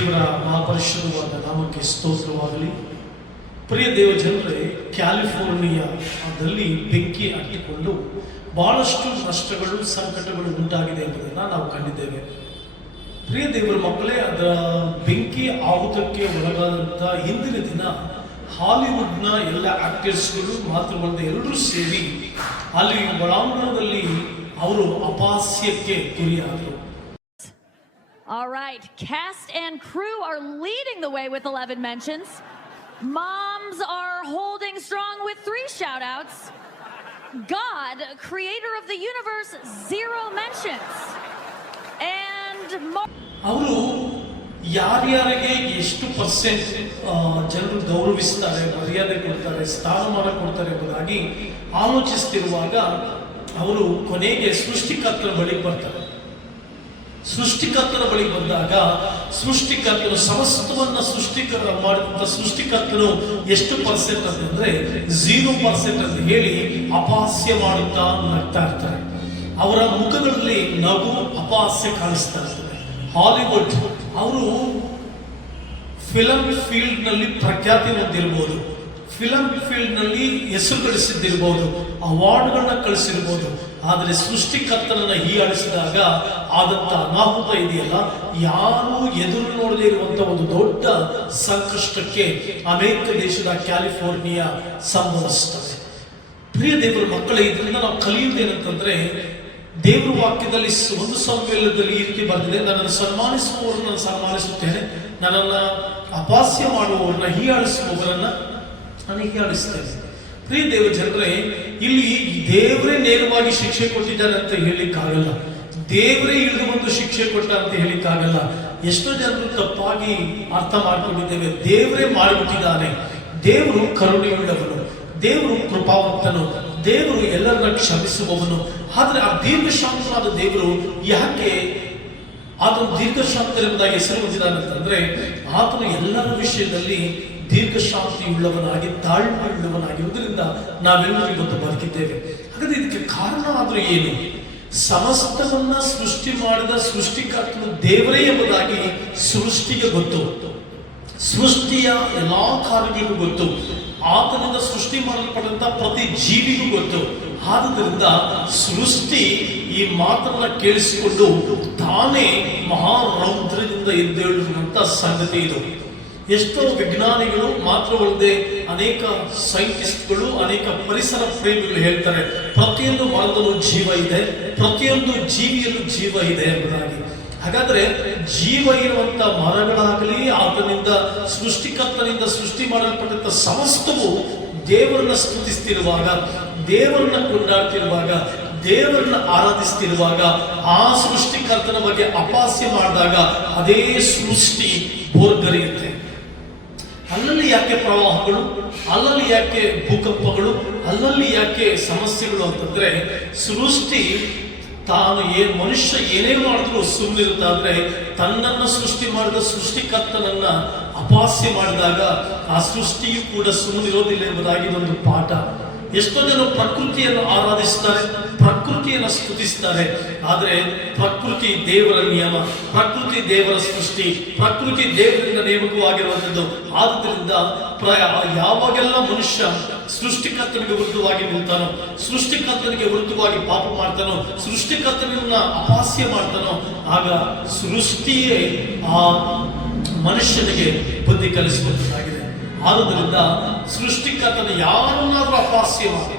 ದೇವರ ಮಹಾಪರಿಶುದ್ಧವಾದ ನಾಮಕ್ಕೆ ಸ್ತೋತ್ರವಾಗಲಿ. ಪ್ರಿಯ ದೇವ ಜನರೇ, ಕ್ಯಾಲಿಫೋರ್ನಿಯಾದಲ್ಲಿ ಬೆಂಕಿ ಹಾಕಿಕೊಂಡು ಬಹಳಷ್ಟು ನಷ್ಟಗಳು, ಸಂಕಟಗಳು ಉಂಟಾಗಿದೆ ಎಂಬುದನ್ನು ನಾವು ಕಂಡಿದ್ದೇವೆ. ಪ್ರಿಯ ದೇವರ ಮಕ್ಕಳೇ, ಅದರ ಬೆಂಕಿ ಆಹುತಕ್ಕೆ ಒಳಗಾದಂಥ ಹಿಂದಿನ ದಿನ ಹಾಲಿವುಡ್ನ ಎಲ್ಲ ಆಕ್ಟರ್ಸ್ಗಳು ಮಾತ್ರವಲ್ಲದೆ ಎಲ್ಲರೂ ಸೇರಿ ಅಲ್ಲಿ ಒಳಾಂಗಣದಲ್ಲಿ ಅವರು ಅಪಾಸ್ಯಕ್ಕೆ ಗುರಿಯಾದರು. All right, cast and crew are leading the way with 11 mentions. Moms are holding strong with three shout outs. God, creator of the universe, zero mentions. And Mar- ಅವರು ಯಾರ್ಯಾರಿಗೆ ಎಷ್ಟು ಪರ್ಸೆಂಟ್ ಜನರು ಗೌರವಿಸ್ತಾರೆ ಮರ್ಯಾದೆ ಕೊಡ್ತಾರೆ ಸ್ಥಾನಮಾನ ಕೊಡ್ತಾರೆ ಎಂಬುದಾಗಿ ಆಲೋಚಿಸ್ತಿರುವಾಗ ಅವರು ಕೊನೆಗೆ ಸೃಷ್ಟಿಕರ್ತರ ಬಳಿ ಬರ್ತಾರೆ ಸೃಷ್ಟಿಕರ್ತನ ಬಳಿ ಬಂದಾಗ ಸೃಷ್ಟಿಕರ್ತನು ಸಮಸ್ತವನ್ನ ಸೃಷ್ಟಿಕರ ಮಾಡಿದಂತ ಸೃಷ್ಟಿಕರ್ತನು ಎಷ್ಟು ಪರ್ಸೆಂಟ್ ಅಂತಂದ್ರೆ ಝೀರೋ ಪರ್ಸೆಂಟ್ ಅಂತ ಹೇಳಿ ಅಪಾಸ್ಯ ಮಾಡುತ್ತಾ ನಗ್ತಾ ಇರ್ತಾರೆ. ಅವರ ಮುಖಗಳಲ್ಲಿ ನಗು, ಅಪಹಾಸ್ಯ ಕಾಣಿಸ್ತಾ ಇರ್ತದೆ. ಹಾಲಿವುಡ್ ಅವರು ಫಿಲಂ ಫೀಲ್ಡ್ನಲ್ಲಿ ಪ್ರಖ್ಯಾತಿ ಹೊಂದಿರಬಹುದು. ಫಿಲಂ ಫೀಲ್ಡ್ನಲ್ಲಿ ಹೆಸರು ಗಳಿಸಿದ್ದಿರ್ಬೋದು, ಅವಾರ್ಡ್ಗಳನ್ನ ಕಳಿಸಿರ್ಬೋದು, ಆದರೆ ಸೃಷ್ಟಿಕರ್ತನನ್ನ ಹೀಯಾಡಿಸಿದಾಗ ಆದಂತ ಅನಾಹುತ ಇದೆಯಲ್ಲ, ಯಾರು ಎದುರು ನೋಡದೇ ಇರುವಂಥ ಒಂದು ದೊಡ್ಡ ಸಂಕಷ್ಟಕ್ಕೆ ಅಮೆರಿಕ ದೇಶದ ಕ್ಯಾಲಿಫೋರ್ನಿಯಾ ಸಂಭವಿಸ್ತದೆ ಪ್ರಿಯ ದೇವರ ಮಕ್ಕಳೇ, ಇದರಿಂದ ನಾವು ಕಲಿಯುವುದೇನಂತಂದ್ರೆ, ದೇವರ ವಾಕ್ಯದಲ್ಲಿ ಒಂದು ಸಮ್ಮೇಳನದಲ್ಲಿ ಈ ರೀತಿ ಬಂದಿದೆ ನನ್ನನ್ನು ಸನ್ಮಾನಿಸುವವರನ್ನ ಸನ್ಮಾನಿಸುತ್ತೇನೆ, ನನ್ನನ್ನ ಅಪಾಸ್ಯ ಮಾಡುವವರನ್ನ ಹೀಯಾಳಿಸುವವರನ್ನ ನಾನು ಅನಿಸ್ತೇನೆ ಪ್ರಿಯ ದೇವ ಜನರೇ, ಇಲ್ಲಿ ದೇವರೇ ನೇರವಾಗಿ ಶಿಕ್ಷೆ ಕೊಟ್ಟಿದ್ದಾರೆ ಅಂತ ಹೇಳಲಿಕ್ಕಾಗಲ್ಲ. ದೇವರೇ ಇಳಿದು ಬಂದು ಶಿಕ್ಷೆ ಕೊಟ್ಟ ಅಂತ ಹೇಳಿಕ್ಕಾಗಲ್ಲ ಎಷ್ಟೋ ಜನರು ತಪ್ಪಾಗಿ ಅರ್ಥ ಮಾಡ್ಕೊಂಡಿದ್ದೇವೆ. ದೇವರೇ ಮಾಡಿಬಿಟ್ಟಿದ್ದಾನೆ. ದೇವರು ಕರುಣೆಯುಳ್ಳವನು. ದೇವರು ಕೃಪಾವಂತನು ದೇವರು ಎಲ್ಲರನ್ನ ಕ್ಷಮಿಸುವವನು. ಆದರೆ ಆ ದೀರ್ಘಶಾಂತನಾದ ದೇವರು ಯಾಕೆ ಆತನು ದೀರ್ಘಶಾಂತರಿಂದ ಹೆಸರು ಹೊಂದಿದ್ದಾನೆ ಅಂತಂದ್ರೆ ಆತನು ಎಲ್ಲರ ವಿಷಯದಲ್ಲಿ ದೀರ್ಘಶಾಂತಿ ಉಳ್ಳವನಾಗಿ, ತಾಳ್ಮೆ ಉಳ್ಳವನಾಗಿರುವುದರಿಂದ ನಾವೆಲ್ಲರೂ ಇವತ್ತು ಬದುಕಿದ್ದೇವೆ. ಹಾಗಾದ್ರೆ ಇದಕ್ಕೆ ಕಾರಣ ಆದರೂ ಏನು? ಸಮಸ್ತವನ್ನ ಸೃಷ್ಟಿ ಮಾಡಿದ ಸೃಷ್ಟಿಕರ್ತನು ದೇವರೇ ಎಂಬುದಾಗಿ ಸೃಷ್ಟಿಗೆ ಗೊತ್ತು. ಸೃಷ್ಟಿಯ ಎಲ್ಲಾ ಕಾರ್ಯಗಳಿಗೂ ಗೊತ್ತು. ಆತನಿಂದ ಸೃಷ್ಟಿ ಮಾಡಲ್ಪಟ್ಟಂತ ಪ್ರತಿ ಜೀವಿಗೂ ಗೊತ್ತು. ಆದುದರಿಂದ ಸೃಷ್ಟಿ ಈ ಮಾತನ್ನ ಕೇಳಿಸಿಕೊಂಡು ತಾನೇ ಮಹಾರೌದ್ರದಿಂದ ಎದ್ದೇಳುವಂತ ಸಂಗತಿ ಇದು. ಎಷ್ಟೋ ವಿಜ್ಞಾನಿಗಳು ಮಾತ್ರವಲ್ಲದೆ ಅನೇಕ ಸೈಂಟಿಸ್ಟ್ಗಳು, ಅನೇಕ ಪರಿಸರ ಪ್ರೇಮಿಗಳು ಹೇಳ್ತಾರೆ, ಪ್ರತಿಯೊಂದು ಮರದಲ್ಲೂ ಜೀವ ಇದೆ, ಪ್ರತಿಯೊಂದು ಜೀವಿಯಲ್ಲೂ ಜೀವ ಇದೆ ಎಂಬುದಾಗಿ. ಹಾಗಾದ್ರೆ ಜೀವ ಇರುವಂತ ಮರಗಳಾಗಲಿ, ಆತನಿಂದ ಸೃಷ್ಟಿಕರ್ತನಿಂದ ಸೃಷ್ಟಿ ಮಾಡಲ್ಪಟ್ಟಂತ ಸಮಸ್ತವು ದೇವರನ್ನ ಸ್ತುತಿಸ್ತಿರುವಾಗ, ದೇವರನ್ನ ಕೊಂಡಾಡ್ತಿರುವಾಗ, ದೇವರನ್ನ ಆರಾಧಿಸ್ತಿರುವಾಗ, ಆ ಸೃಷ್ಟಿಕರ್ತನ ಬಗ್ಗೆ ಅಪಾಸ್ಯ ಮಾಡಿದಾಗ ಅದೇ ಸೃಷ್ಟಿ ಬೋರ್ಗರಿಯುತ್ತೆ ಅಲ್ಲಲ್ಲಿ ಯಾಕೆ ಪ್ರವಾಹಗಳು, ಅಲ್ಲಲ್ಲಿ ಯಾಕೆ ಭೂಕಂಪಗಳು, ಅಲ್ಲಲ್ಲಿ ಯಾಕೆ ಸಮಸ್ಯೆಗಳು ಅಂತಂದ್ರೆ, ಸೃಷ್ಟಿ ತಾನು ಏ ಮನುಷ್ಯ ಏನೇ ಮಾಡಿದ್ರು ಸುಮ್ಮನಿರುತ್ತಾದ್ರೆ ತನ್ನನ್ನು ಸೃಷ್ಟಿ ಮಾಡಿದ ಸೃಷ್ಟಿಕರ್ತನನ್ನ ಅಪಾಸ್ಯ ಮಾಡಿದಾಗ ಆ ಸೃಷ್ಟಿಯು ಕೂಡ ಸುಮ್ಮನಿರೋದಿಲ್ಲ ಎಂಬುದಾಗಿ ಒಂದು ಪಾಠ. ಎಷ್ಟೋ ಜನ ಪ್ರಕೃತಿಯನ್ನು ಆರಾಧಿಸ್ತಾರೆ, ಪ್ರಕೃತಿಯನ್ನು ಸ್ತುತಿಸ್ತಾರೆ, ಆದರೆ ಪ್ರಕೃತಿ ದೇವರ ನಿಯಮ, ಪ್ರಕೃತಿ ದೇವರ ಸೃಷ್ಟಿ, ಪ್ರಕೃತಿ ದೇವರಿಂದ ನೇಮಕವಾಗಿರುವಂಥದ್ದು ಆದ್ದರಿಂದ ಪ್ರಾಯ ಯಾವಾಗೆಲ್ಲ ಮನುಷ್ಯ ಸೃಷ್ಟಿಕರ್ತನಿಗೆ ವಿರುದ್ಧವಾಗಿ ನಿಲ್ತಾನೋ, ಸೃಷ್ಟಿಕರ್ತನಿಗೆ ವಿರುದ್ಧವಾಗಿ ಪಾಪ ಮಾಡ್ತಾನೋ, ಸೃಷ್ಟಿಕರ್ತನನ್ನ ಅಪಾಸ್ಯ ಮಾಡ್ತಾನೋ, ಆಗ ಸೃಷ್ಟಿಯೇ ಆ ಮನುಷ್ಯನಿಗೆ ಬುದ್ಧಿ ಕಲಿಸುವಂತಾಗಿದೆ ಆದುದರಿಂದ ಸೃಷ್ಟಿಕರ್ತನ ಯಾರನ್ನಾದರೂ ಅಪಾಸ್ಯ ಮಾಡಿ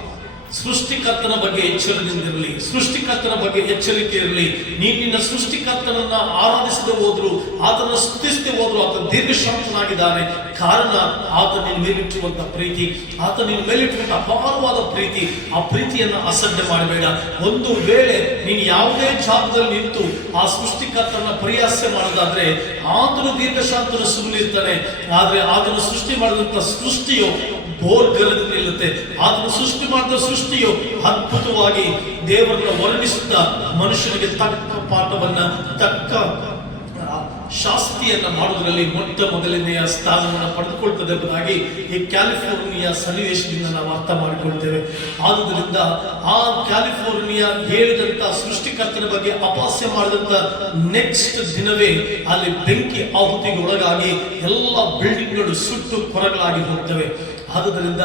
ಸೃಷ್ಟಿಕರ್ತನ ಬಗ್ಗೆ ಎಚ್ಚರದಿಂದಿರಲಿ, ಸೃಷ್ಟಿಕರ್ತನ ಬಗ್ಗೆ ಎಚ್ಚರಿಕೆ ಇರಲಿ. ನೀನ್ ನಿನ್ನ ಸೃಷ್ಟಿಕರ್ತನನ್ನ ಆರಾಧಿಸದೆ ಹೋದ್ರು ಆತನ ಸ್ತುತಿಸದೆ ಹೋದ್ರು, ಆತ ದೀರ್ಘಶಾಂತನಾಗಿದ್ದಾನೆ. ಕಾರಣ, ಆತ ನಿನ್ನ ಮೇಲಿಟ್ಟಿರುವಂತಹ ಪ್ರೀತಿ, ಆತ ನಿನ್ನ ಮೇಲಿಟ್ಟಿರುವಂತಹ ಅಪಾರವಾದ ಪ್ರೀತಿ. ಆ ಪ್ರೀತಿಯನ್ನ ಅಸಡ್ಡೆ ಮಾಡಬೇಡ. ಒಂದು ವೇಳೆ ನೀನು ಯಾವುದೇ ಜಾಗದಲ್ಲಿ ನಿಂತು ಆ ಸೃಷ್ಟಿಕರ್ತನ ಪರಿಹಾಸ್ಯ ಮಾಡೋದಾದ್ರೆ, ಆತನು ದೀರ್ಘಶಾಂತನ ಸುಮ್ಮನಿರ್ತಾನೆ ಆದ್ರೆ ಆತನು ಸೃಷ್ಟಿ ಮಾಡಿದಂತ ಸೃಷ್ಟಿಯು ಬೋರ್ಗರದು ನಿಲ್ಲುತ್ತೆ. ಆತನು ಸೃಷ್ಟಿ ಮಾಡಿದ ಸೃಷ್ಟಿಯು ಅದ್ಭುತವಾಗಿ ದೇವರನ್ನ ವರ್ಣಿಸುತ್ತಾ ಮನುಷ್ಯನಿಗೆ ತಕ್ಕ ಪಾಠವನ್ನ, ತಕ್ಕ ಶಾಸ್ತಿಯನ್ನ ಮಾಡುವುದರಲ್ಲಿ ಮೊಟ್ಟ ಮೊದಲನೆಯ ಸ್ಥಾನವನ್ನು ಪಡೆದುಕೊಳ್ತದೆ ಎಂಬುದಾಗಿ ಈ ಕ್ಯಾಲಿಫೋರ್ನಿಯಾ ಸನ್ನಿವೇಶದಿಂದ ನಾವು ಅರ್ಥ ಮಾಡಿಕೊಳ್ತೇವೆ. ಆದುದರಿಂದ ಆ ಕ್ಯಾಲಿಫೋರ್ನಿಯಾ ಹೇಳಿದಂತ ಸೃಷ್ಟಿಕರ್ತನ ಬಗ್ಗೆ ಅಪಾಸ್ಯ ಮಾಡಿದಂತ ನೆಕ್ಸ್ಟ್ ದಿನವೇ ಅಲ್ಲಿ ಬೆಂಕಿ ಆಹುತಿಗೆ ಒಳಗಾಗಿ ಎಲ್ಲ ಬಿಲ್ಡಿಂಗ್ಗಳು ಸುಟ್ಟು ಕೊರಗಳಾಗಿ ಹೋಗ್ತವೆ. ಆದುದರಿಂದ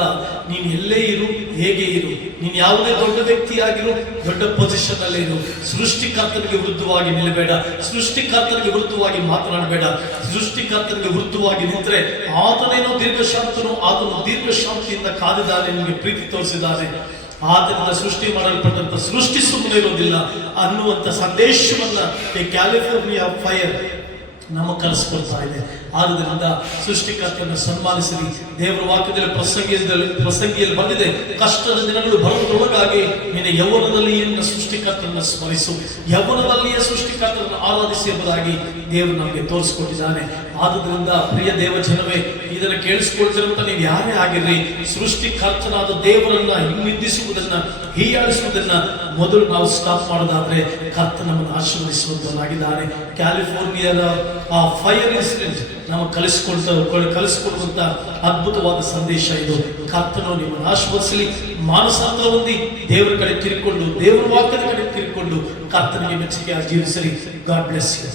ನೀನು ಎಲ್ಲೇ ಇರು, ಹೇಗೆ ಇರು, ನೀನು ಯಾವುದೇ ದೊಡ್ಡ ವ್ಯಕ್ತಿಯಾಗಿರು, ದೊಡ್ಡ ಪೊಸಿಷನ್ ಅಲ್ಲಿ ಇರು. ಸೃಷ್ಟಿಕರ್ತನಿಗೆ ವೃದ್ಧವಾಗಿ ನಿಲ್ಲಬೇಡ, ಸೃಷ್ಟಿಕರ್ತನಿಗೆ ವೃದ್ಧವಾಗಿ ಮಾತನಾಡಬೇಡ. ಸೃಷ್ಟಿಕರ್ತನಿಗೆ ವೃದ್ಧವಾಗಿ ನಿಂತರೆ ಆತನೇನೋ ದೀರ್ಘಶಾಂತನು, ಆತನು ದೀರ್ಘಶಾಂತಿಯಿಂದ ಕಾದಿದ್ದಾನೆ ನಿಮಗೆ ಪ್ರೀತಿ ತೋರಿಸಿದ್ದಾನೆ. ಆತನಿಂದ ಸೃಷ್ಟಿ ಮಾಡಲ್ಪಟ್ಟಂತ ಸೃಷ್ಟಿ ಸುಮ್ಮನೆ ಇರೋದಿಲ್ಲ ಅನ್ನುವಂತ ಸಂದೇಶವನ್ನ ಈ ಕ್ಯಾಲಿಫೋರ್ನಿಯಾ ಫೈರ್ ನಮಗೆ ಕಲಿಸ್ಕೊಳ್ತಾ ಇದೆ. ಆದುದರಿಂದ ಸೃಷ್ಟಿಕರ್ತನ್ನು ಸನ್ಮಾನಿಸಲಿ ದೇವರ ವಾಕ್ಯದಲ್ಲಿ ಪ್ರಸಂಗಿಯಲ್ಲಿ ಪ್ರಸಂಗಿಯಲ್ಲಿ ಬಂದಿದೆ, ಕಷ್ಟದ ದಿನಗಳು ಬರುವುದರೊಳಗಾಗಿ ನಿನ್ನ ಯೌವನದಲ್ಲಿ ನಿನ್ನ ಸೃಷ್ಟಿಕರ್ತನ ಸ್ಮರಿಸು. ಯೌವನದಲ್ಲಿಯೇ ಸೃಷ್ಟಿಕರ್ತನನ್ನು ಆರಾಧಿಸಿ ಎಂಬುದಾಗಿ ದೇವರು ನಮಗೆ ತೋರಿಸಿಕೊಟ್ಟಿದ್ದಾನೆ. ಆದುದರಿಂದ ಪ್ರಿಯ ದೇವ ಜನವೇ ಇದನ್ನು ಕೇಳಿಸ್ಕೊಳ್ತಿರುವಂತ ನೀವು ಯಾರೇ ಆಗಿರ್ರಿ, ಸೃಷ್ಟಿಕರ್ತನಾದ ದೇವರನ್ನ ಹಿಮ್ಮಿದ್ದಿಸುವುದನ್ನ, ಹೀಯಾಳಿಸುವುದನ್ನ ಮೊದಲು ನಾವು ಸ್ಟಾಪ್ ಮಾಡೋದಾದ್ರೆ ಕರ್ತ ನಮ್ಮನ್ನು ಆಶೀರ್ವದಿಸುವಂತನಾಗಿದ್ದಾನೆ ಕ್ಯಾಲಿಫೋರ್ನಿಯಾದ ಆ ಫೈರ್ ಇನ್ಸಿಡೆಂಟ್ ನಾವು ಕಲಿಸ್ಕೊಳ್ತಾ ಕಲಿಸ್ಕೊಡುವಂತ ಅದ್ಭುತವಾದ ಸಂದೇಶ ಇದು. ಕರ್ತನು ನಿಮ್ಮನ್ನು ಆಶೀರ್ವದಿಸಲಿ, ಮಾನಸಾಂತರ ಹೊಂದಿ ದೇವರ ಕಡೆ ತಿರ್ಕೊಂಡು ದೇವರ ವಾಕ್ಯದ ಕಡೆ ತಿರ್ಕೊಂಡು ಕರ್ತನಿಗೆ ಮೆಚ್ಚುಗೆ ಜೀವಿಸಲಿ. God bless you